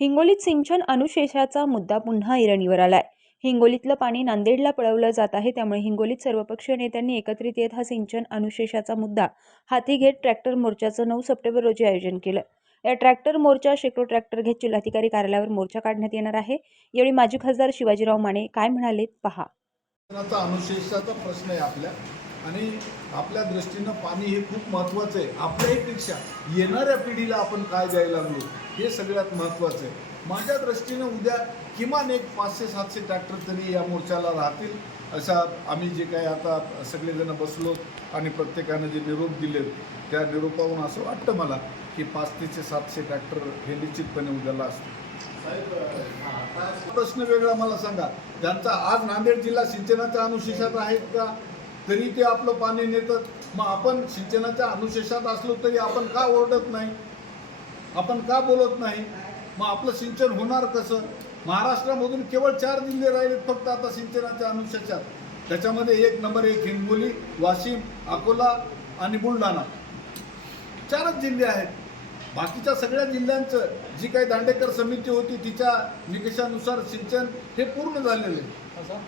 हिंगोलीत सिंचन अनुशेषाचा मुद्दा पुन्हा ऐरणीवर आलाय. हिंगोलीतलं पाणी नांदेडला पळवलं जात आहे. त्यामुळे हिंगोलीत सर्वपक्षीय नेत्यांनी एकत्रित येत हा सिंचन अनुशेषाचा मुद्दा हाती घेत ट्रॅक्टर मोर्चाचं 9 सप्टेंबर रोजी आयोजन केलं. या ट्रॅक्टर मोर्चा शेकडो ट्रॅक्टर घेत जिल्हाधिकारी कार्यालयावर मोर्चा काढण्यात येणार आहे. यावेळी माजी खासदार शिवाजीराव माने काय म्हणाले पहा. अनुशेषाचा प्रश्न आहे आपल्या आणि आपल्या दृष्टीनं पाणी हे खूप महत्त्वाचं आहे. आपल्याहीपेक्षा येणाऱ्या पिढीला आपण काय द्यायला लागलो हे सगळ्यात महत्त्वाचं आहे. माझ्या दृष्टीनं उद्या किमान एक 500-700 ट्रॅक्टर तरी या मोर्चाला राहतील अशा आम्ही जे काय आता सगळेजण बसलो आणि प्रत्येकानं जे निरोप दिले त्या निरोपावरून असं वाटतं मला की 500 ते 700 ट्रॅक्टर हे निश्चितपणे उद्याला असतील. प्रश्न वेगळा मला सांगा, त्यांचा आज नांदेड जिल्हा सिंचनाच्या अनुशेषात आहेत का? तरी ते आपलं पाणी नेतात. मग आपण सिंचनाच्या अनुशेषात असलो तरी आपण का ओरडत नाही, आपण का बोलत नाही? मग आपलं सिंचन होणार कसं? महाराष्ट्रामधून केवळ 4 जिल्हे राहिलेत फक्त आता सिंचनाच्या अनुशेषात. त्याच्यामध्ये 1 नंबर 1 हिंगोली, वाशिम, अकोला आणि बुलढाणा 4च जिल्हे आहेत. बाकीच्या सगळ्या जिल्ह्यांचं जी काही दांडेकर समिती होती तिच्या निकषानुसार सिंचन हे पूर्ण झालेलं आहे.